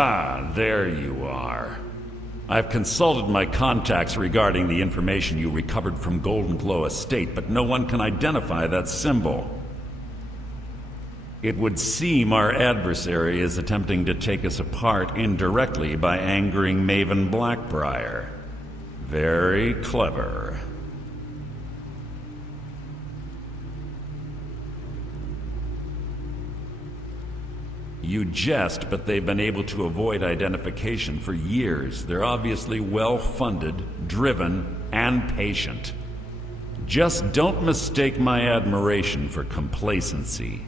Ah, there you are. I've consulted my contacts regarding the information you recovered from Golden Glow Estate, but no one can identify that symbol. It would seem our adversary is attempting to take us apart indirectly by angering Maven Blackbriar. Very clever. You jest, but they've been able to avoid identification for years. They're obviously well-funded, driven, and patient. Just don't mistake my admiration for complacency.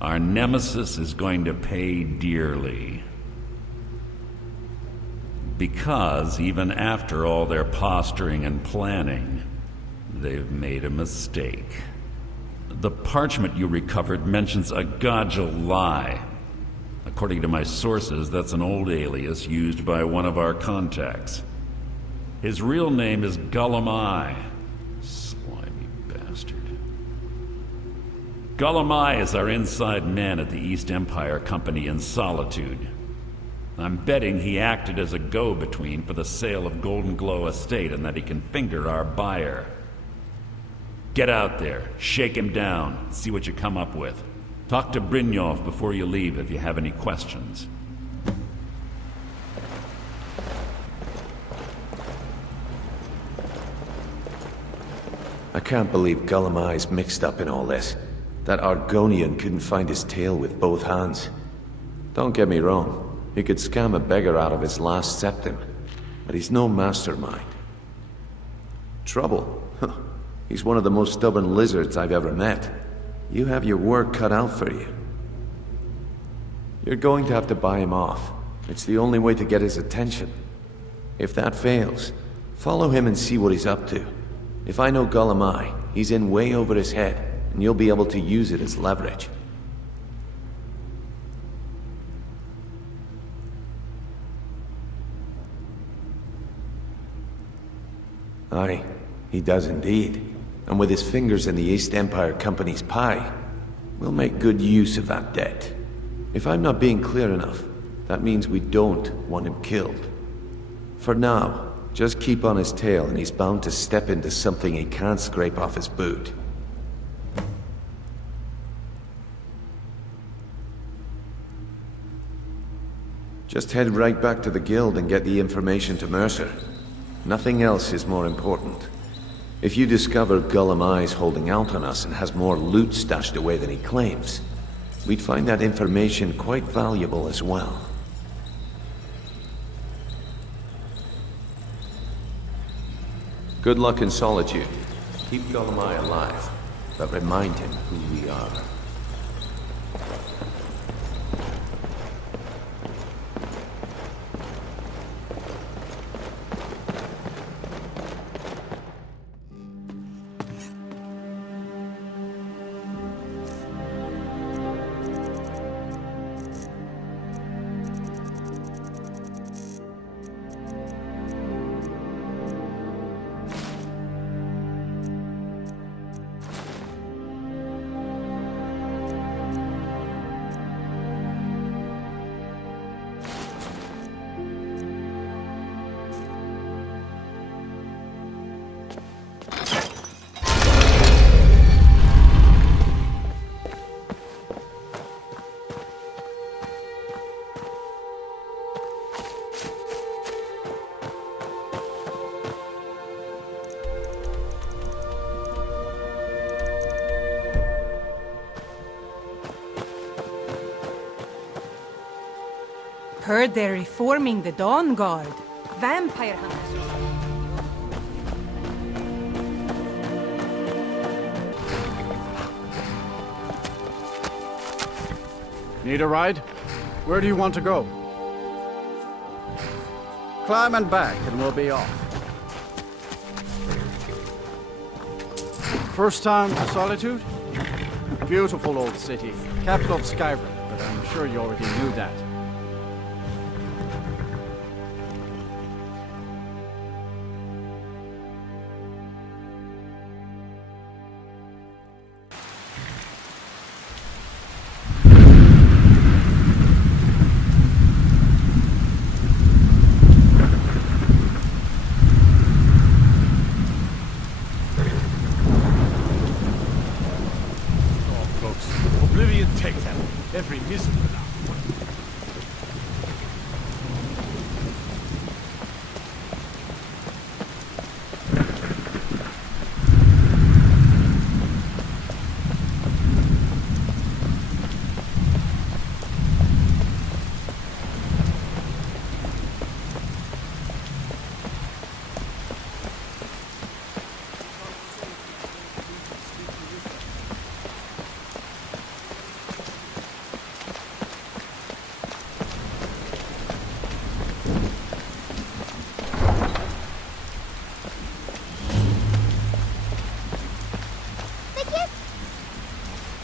Our nemesis is going to pay dearly. Because even after all their posturing and planning, they've made a mistake. The parchment you recovered mentions a Gajal lie. According to my sources, that's an old alias used by one of our contacts. His real name is Gulamai. Slimy bastard. Gulamai is our inside man at the East Empire Company in Solitude. I'm betting he acted as a go-between for the sale of Golden Glow Estate and that he can finger our buyer. Get out there, shake him down, see what you come up with. Talk to Brynjolf before you leave if you have any questions. I can't believe Gulamai's mixed up in all this. That Argonian couldn't find his tail with both hands. Don't get me wrong, he could scam a beggar out of his last septim, but he's no mastermind. Trouble? Huh. He's one of the most stubborn lizards I've ever met. You have your work cut out for you. You're going to have to buy him off. It's the only way to get his attention. If that fails, follow him and see what he's up to. If I know Gulamai, he's in way over his head, and you'll be able to use it as leverage. Aye, he does indeed. And with his fingers in the East Empire Company's pie, we'll make good use of that debt. If I'm not being clear enough, that means we don't want him killed. For now, just keep on his tail and he's bound to step into something he can't scrape off his boot. Just head right back to the guild and get the information to Mercer. Nothing else is more important. If you discover Gulamai's holding out on us and has more loot stashed away than he claims, we'd find that information quite valuable as well. Good luck in Solitude. Keep Gulamai alive, but remind him who we are. Heard they're reforming the Dawn Guard. Vampire hunters. Need a ride? Where do you want to go? Climb and back and we'll be off. First time to Solitude? Beautiful old city, capital of Skyrim, but I'm sure you already knew that.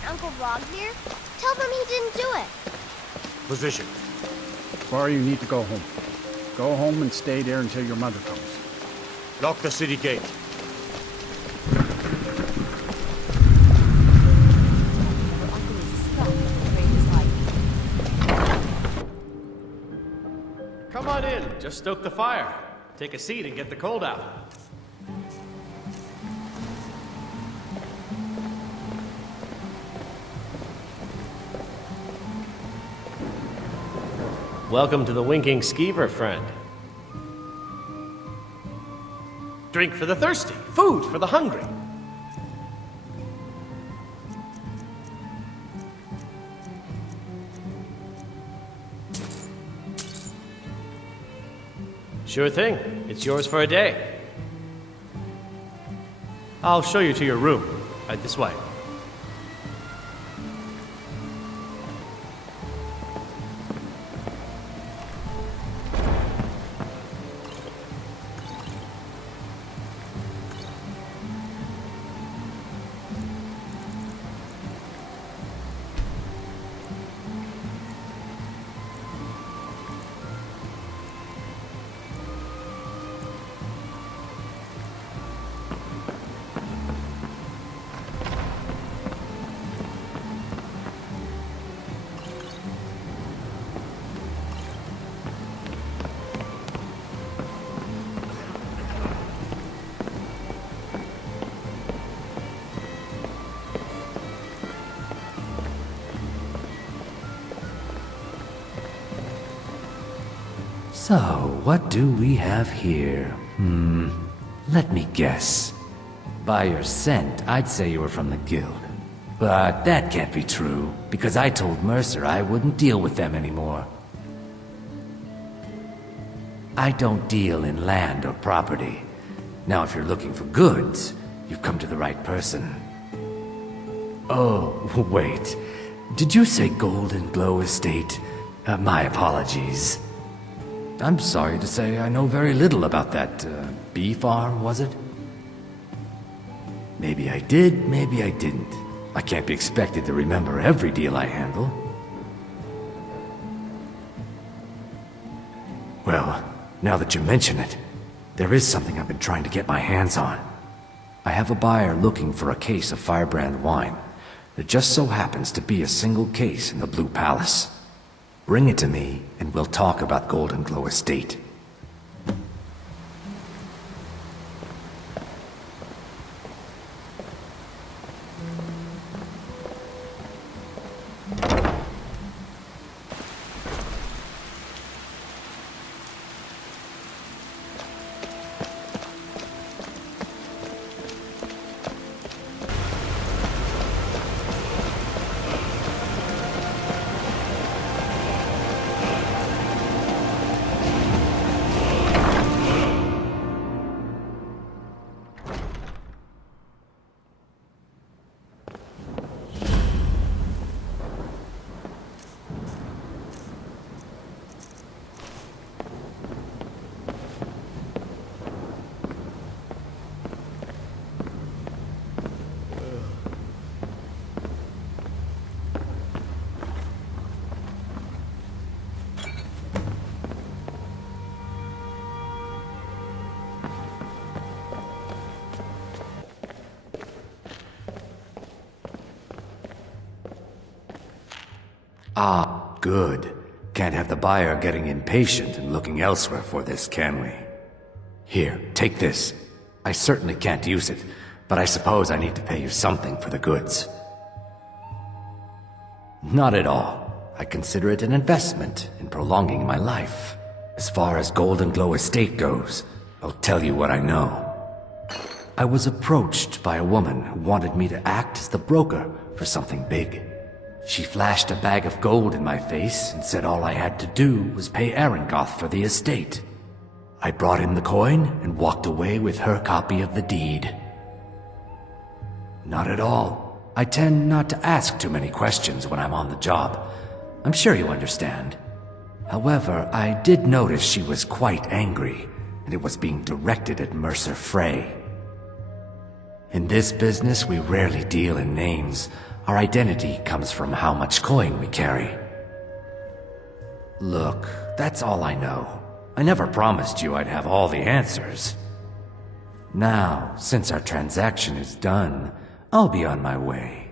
Uncle Rob here? Tell them he didn't do it. Position. Or you need to go home. Go home and stay there until your mother comes. Lock the city gate. Come on in. Just stoke the fire. Take a seat and get the cold out. Welcome to the Winking Skeever, friend. Drink for the thirsty, food for the hungry. Sure thing. It's yours for a day. I'll show you to your room. Right this way. So, what do we have here? Let me guess. By your scent, I'd say you were from the Guild. But that can't be true, because I told Mercer I wouldn't deal with them anymore. I don't deal in land or property. Now, if you're looking for goods, you've come to the right person. Oh, wait. Did you say Golden Glow Estate? My apologies. I'm sorry to say I know very little about that, bee farm, was it? Maybe I did, maybe I didn't. I can't be expected to remember every deal I handle. Well, now that you mention it, there is something I've been trying to get my hands on. I have a buyer looking for a case of Firebrand wine. There just so happens to be a single case in the Blue Palace. Bring it to me, and we'll talk about Golden Glow Estate. Ah, good. Can't have the buyer getting impatient and looking elsewhere for this, can we? Here, take this. I certainly can't use it, but I suppose I need to pay you something for the goods. Not at all. I consider it an investment in prolonging my life. As far as Golden Glow Estate goes, I'll tell you what I know. I was approached by a woman who wanted me to act as the broker for something big. She flashed a bag of gold in my face and said all I had to do was pay Arangoth for the estate. I brought him the coin and walked away with her copy of the deed. Not at all. I tend not to ask too many questions when I'm on the job. I'm sure you understand. However, I did notice she was quite angry, and it was being directed at Mercer Frey. In this business, we rarely deal in names. Our identity comes from how much coin we carry. Look, that's all I know. I never promised you I'd have all the answers. Now, since our transaction is done, I'll be on my way.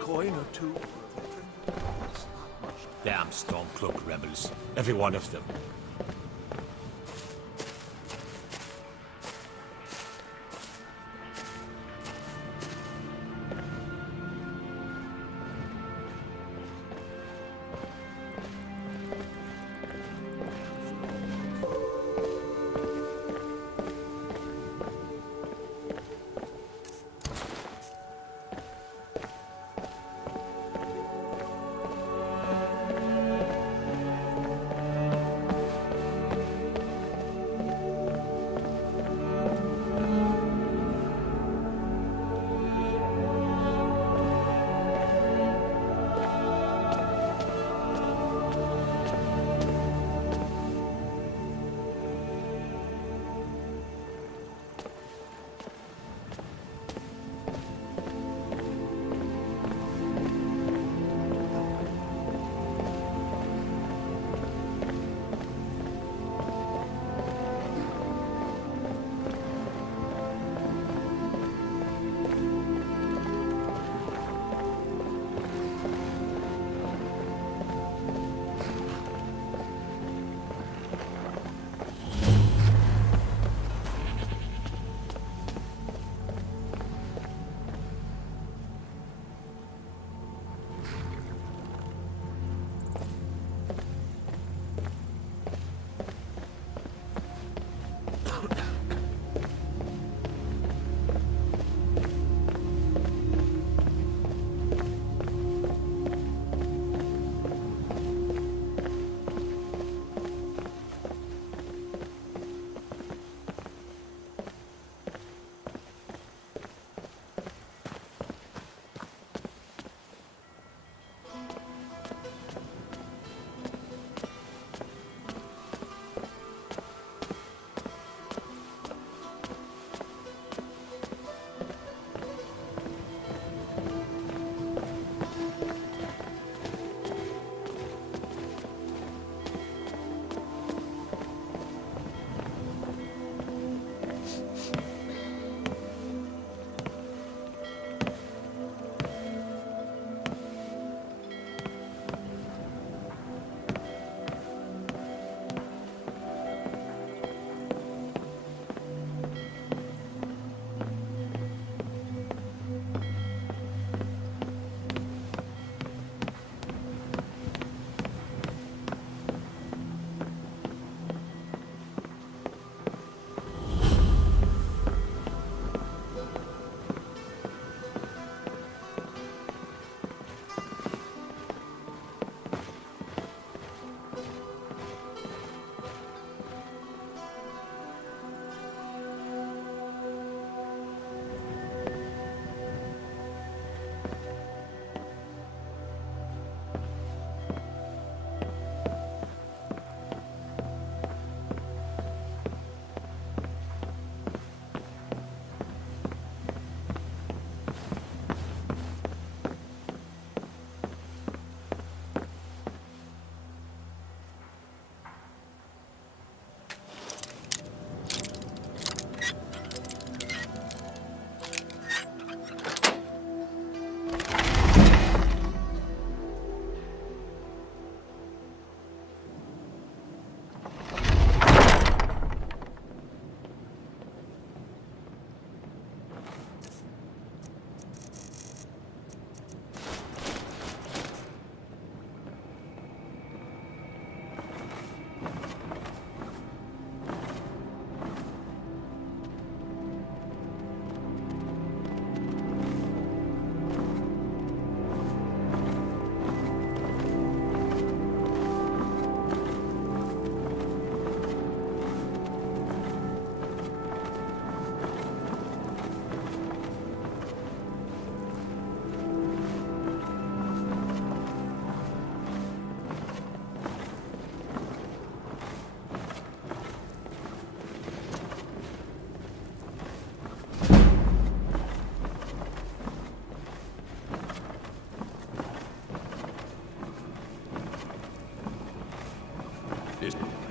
Coin or two. Damn Stormcloak rebels. Every one of them.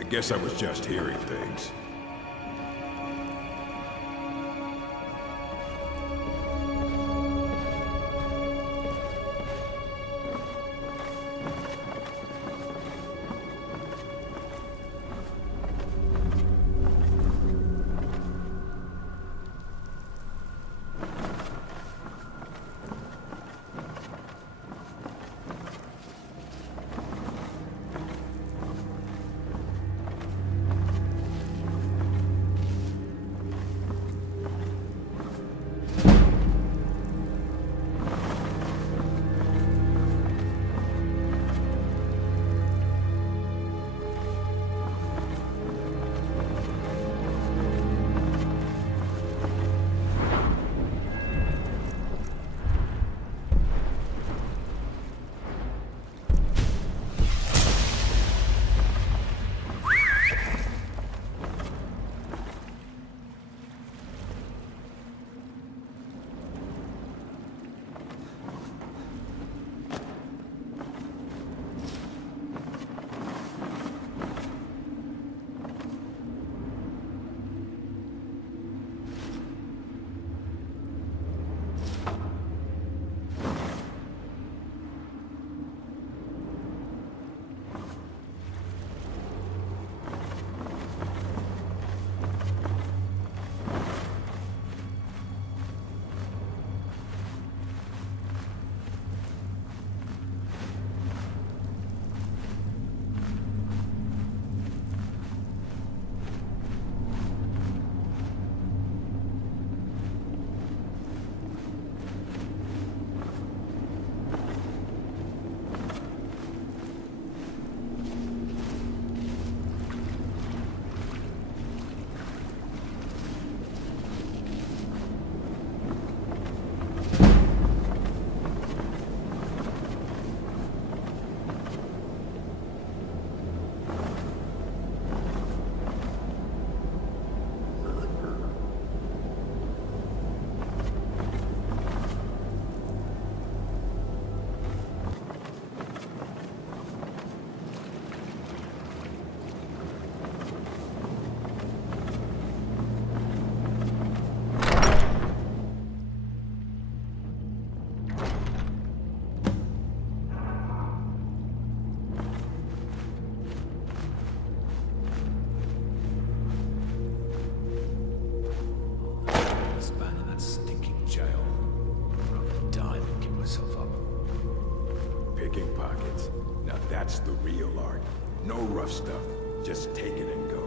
I guess I was just hearing things. Picking pockets. Now that's the real art. No rough stuff. Just take it and go.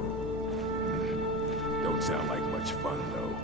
Don't sound like much fun, though.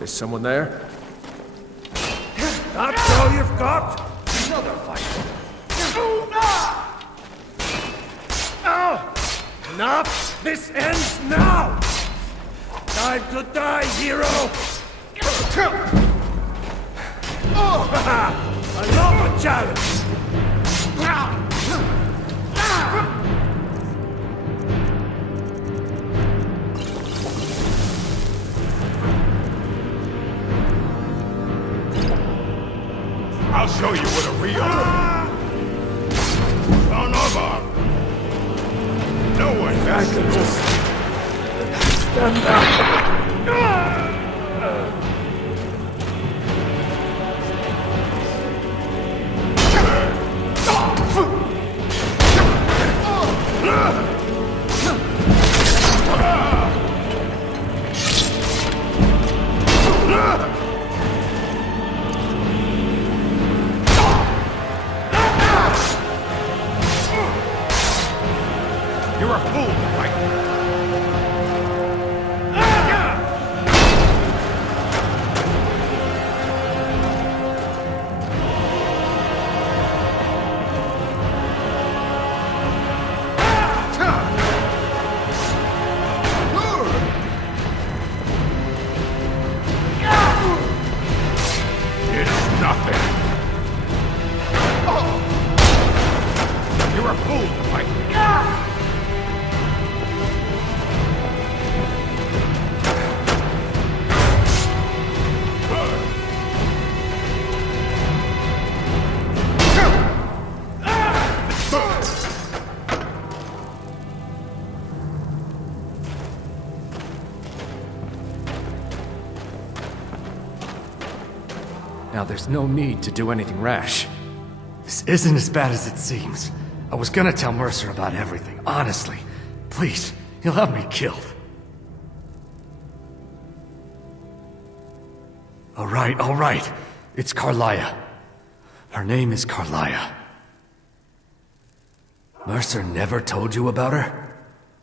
Is someone there? That's all you've got? Another fight. Enough! This ends now! Time to die, hero! I love a challenge! I can just stand up. You're a fool, right? It's nothing. You're a fool, right? Now there's no need to do anything rash. This isn't as bad as it seems. I was gonna tell Mercer about everything, honestly. Please, he'll have me killed. All right. It's Carlia. Her name is Carlia. Mercer never told you about her?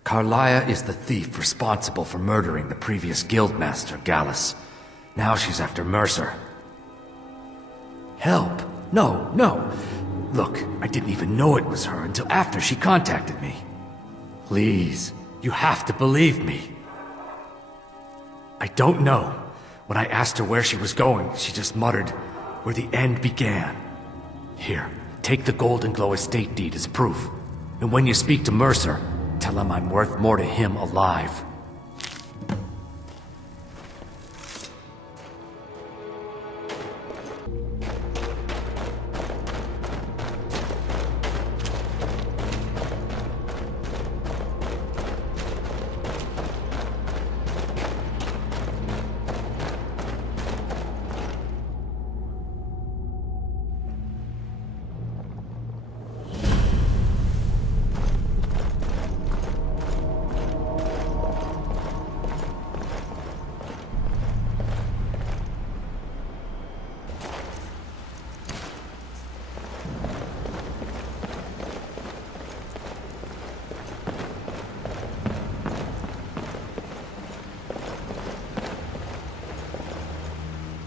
Carlia is the thief responsible for murdering the previous guildmaster, Gallus. Now she's after Mercer. Help? No. Look, I didn't even know it was her until after she contacted me. Please, you have to believe me. I don't know. When I asked her where she was going, she just muttered, "Where the end began." Here, take the Golden Glow estate deed as proof. And when you speak to Mercer, tell him I'm worth more to him alive.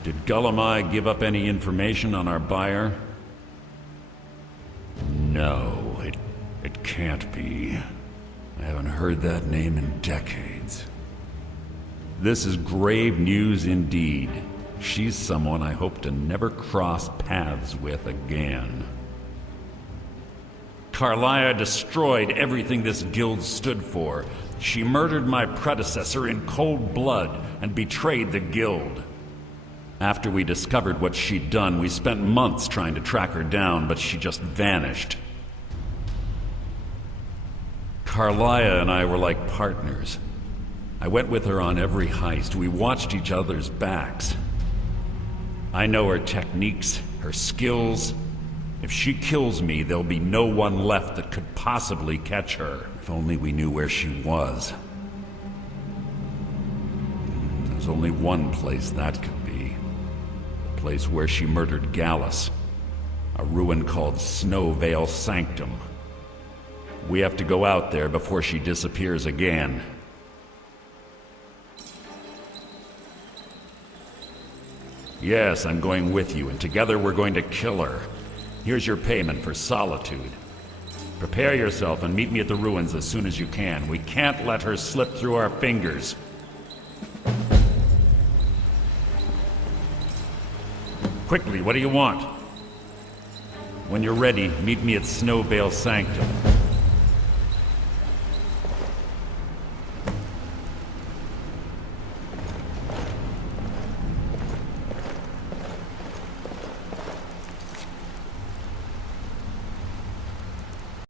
Did Gullumai give up any information on our buyer? No, it can't be. I haven't heard that name in decades. This is grave news indeed. She's someone I hope to never cross paths with again. Carlia destroyed everything this guild stood for. She murdered my predecessor in cold blood and betrayed the guild. After we discovered what she'd done, we spent months trying to track her down, but she just vanished. Carlia and I were like partners. I went with her on every heist. We watched each other's backs. I know her techniques, her skills. If she kills me, there'll be no one left that could possibly catch her. If only we knew where she was. There's only one place that could be. The place where she murdered Gallus. A ruin called Snowvale Sanctum. We have to go out there before she disappears again. Yes, I'm going with you, and together we're going to kill her. Here's your payment for solitude. Prepare yourself and meet me at the ruins as soon as you can. We can't let her slip through our fingers. Quickly, what do you want? When you're ready, meet me at Snowvale Sanctum.